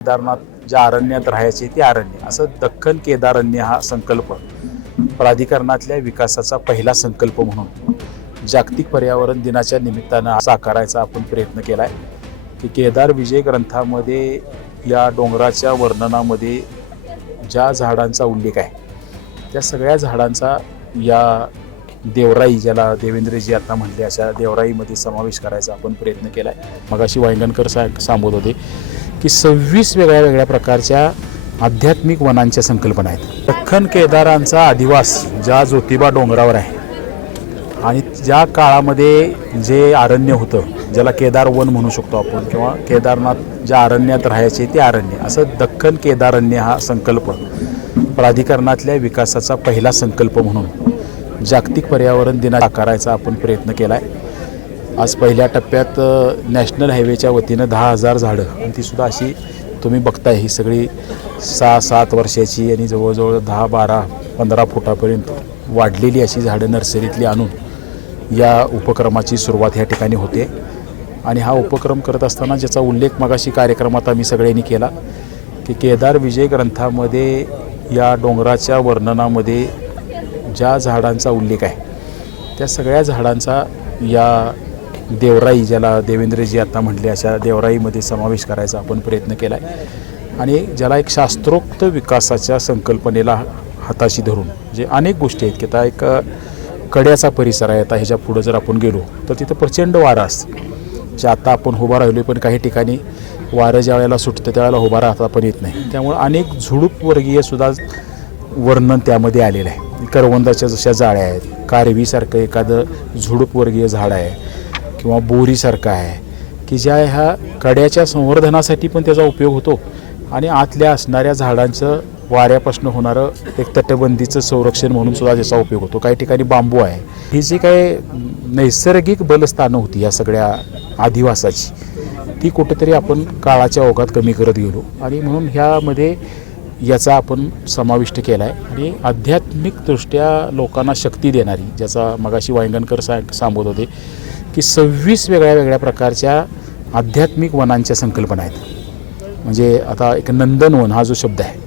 केदारनाथ ज्या अरण्यात राहायचे ते अरण्य असं दख्खन केदारण्य हा संकल्प. प्राधिकरणातल्या विकासाचा पहिला संकल्प म्हणून जागतिक पर्यावरण दिनाच्या निमित्तानं साकारायचा आपण प्रयत्न केला आहे की केदार विजय ग्रंथामध्ये या डोंगराच्या वर्णनामध्ये ज्या झाडांचा उल्लेख आहे त्या सगळ्या झाडांचा या देवराई ज्याला देवेंद्रजी आता म्हणले अशा देवराईमध्ये समावेश करायचा आपण प्रयत्न केला आहे मगाशी वांगणकर साहेब सांगत होते की सव्वीस वेगळ्या वेगळ्या प्रकारच्या आध्यात्मिक वनांच्या संकल्पना आहेत. दख्खन केदारांचा अधिवास ज्या ज्योतिबा डोंगरावर आहे. आणि ज्या काळामध्ये जे अरण्य होतं ज्याला केदार वन म्हणू शकतो आपण किंवा केदारनाथ ज्या अरण्यात राहायचे ते अरण्य असं दख्खन केदारण्य हा संकल्प प्राधिकरणातल्या विकासाचा पहिला संकल्प म्हणून जागतिक पर्यावरण दिना आकारायचा आपण प्रयत्न केला आहे आज पहिल्या टप्प्यात नॅशनल हायवेच्या वतीनं दहा हजार झाडं. आणि तीसुद्धा अशी तुम्ही बघताय ही सगळी सहा सात वर्षाची आणि जवळजवळ दहा बारा पंधरा फुटापर्यंत वाढलेली अशी झाडं नर्सरीतली आणून या उपक्रमाची सुरुवात ह्या ठिकाणी होते. आणि हा उपक्रम करत असताना ज्याचा उल्लेख मगाशी कार्यक्रमात आम्ही सगळ्यांनी केला की केदार विजय ग्रंथामध्ये या डोंगराच्या वर्णनामध्ये ज्या झाडांचा उल्लेख आहे त्या सगळ्या झाडांचा या देवराई ज्याला देवेंद्रजी आता म्हटले अशा देवराईमध्ये समावेश करायचा आपण प्रयत्न केला आहे आणि ज्याला एक शास्त्रोक्त विकासाच्या संकल्पनेला हाताशी धरून जे अनेक गोष्टी आहेत की आता एक कड्याचा परिसर आहे आता ह्याच्या पुढं जर आपण गेलो तर तिथं प्रचंड वारा असतं. जे आता आपण उभा राहिलो पण काही ठिकाणी वारं ज्या वेळेला सुटतं त्यावेळेला उभा राहता पण येत नाही. त्यामुळे अनेक झुडूपवर्गीयसुद्धा सुद्धा वर्णन त्यामध्ये आलेलं आहे. करवंदाच्या जशा जाळ्या आहेत कारवीसारखं एखादं झुडूपवर्गीय झाड आहे किंवा बोरीसारखा आहे की ज्या ह्या कड्याच्या संवर्धनासाठी पण त्याचा उपयोग होतो. आणि आतल्या असणाऱ्या झाडांचं वाऱ्यापासून होणारं एक तटबंदीचं संरक्षण म्हणून सुद्धा त्याचा उपयोग होतो. काही ठिकाणी बांबू आहे. ही जी काही नैसर्गिक बलस्थानं होती या सगळ्या आदिवासाची ती कुठेतरी आपण काळाच्या ओघात कमी करत गेलो. आणि म्हणून ह्यामध्ये याचा आपण समाविष्ट केला आहे आणि आध्यात्मिकदृष्ट्या लोकांना शक्ती देणारी ज्याचा मगाशी वायंगणकर सा सांगत होते की सव्वीस वेगळ्या वेगळ्या प्रकारच्या आध्यात्मिक वनांच्या संकल्पना आहेत. म्हणजे आता एक नंदनवन हा जो शब्द आहे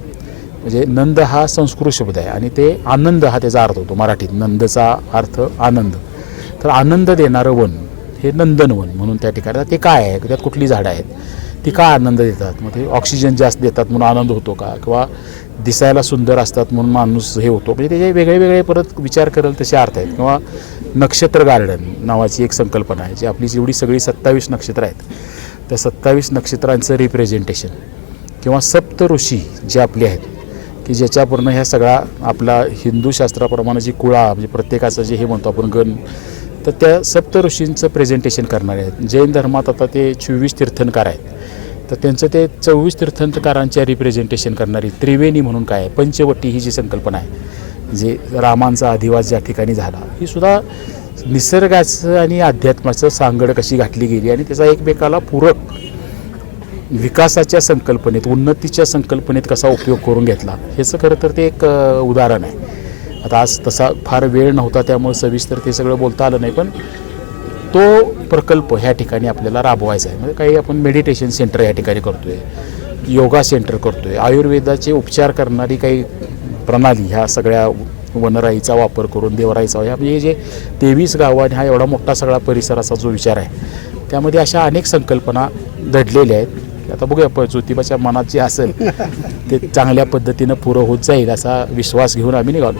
म्हणजे नंद हा संस्कृत शब्द आहे आणि ते आनंद हा त्याचा अर्थ होतो मराठीत. नंदचा अर्थ आनंद. तर आनंद देणारं वन हे नंदनवन म्हणून त्या ठिकाणी. ते काय आहे? त्यात कुठली झाडं आहेत? ती का आनंद देतात? मग ते ऑक्सिजन जास्त देतात म्हणून आनंद होतो का? किंवा दिसायला सुंदर असतात म्हणून माणूस हे होतो? म्हणजे त्याचे वेगळे वेगळे परत विचार करेल तसे अर्थ आहेत. किंवा नक्षत्र गार्डन नावाची एक संकल्पना आहे जी आपली जेवढी सगळी सत्तावीस नक्षत्र आहेत त्या सत्तावीस नक्षत्रांचं रिप्रेझेंटेशन किंवा सप्त ऋषी जे आपले आहेत की ज्याच्यापूर्ण ह्या सगळा आपला हिंदू शास्त्राप्रमाणे जी कुळा म्हणजे प्रत्येकाचं जे हे म्हणतो आपण गण तर त्या सप्त ऋषींचं प्रेझेंटेशन करणारे आहेत. जैन धर्मात आता ते चोवीस तीर्थंकर आहेत. तर त्यांचं ते चोवीस तीर्थंकरांच्या रिप्रेझेंटेशन करणारी त्रिवेणी म्हणून काय आहे? पंचवटी ही जी संकल्पना आहे जे रामांचा अधिवास ज्या ठिकाणी झाला ही सुद्धा निसर्गाचं आणि अध्यात्माचं सांगड कशी घातली गेली आणि त्याचा एकमेकाला पूरक विकासाच्या संकल्पनेत उन्नतीच्या संकल्पनेत कसा उपयोग करून घेतला ह्याचं खरं तर ते एक उदाहरण आहे. आता आज तसा फार वेळ नव्हता त्यामुळे सविस्तर ते सगळं बोलता आलं नाही पण तो प्रकल्प ह्या ठिकाणी आपल्याला राबवायचा आहे. म्हणजे काही आपण मेडिटेशन सेंटर या ठिकाणी करतो आहे योगा सेंटर करतो आहे आयुर्वेदाचे उपचार करणारी काही प्रणाली ह्या सगळ्या वनराईचा वापर करून देवराईचा ह्या म्हणजे जे तेवीस गावं आणि हा एवढा मोठा सगळा परिसराचा जो विचार आहे त्यामध्ये अशा अनेक संकल्पना दडलेल्या आहेत आता बघूया ज्योतिबाच्या मनात जे असेल ते चांगल्या पद्धतीनं पुरं होत जाईल असा विश्वास घेऊन आम्ही निघालो.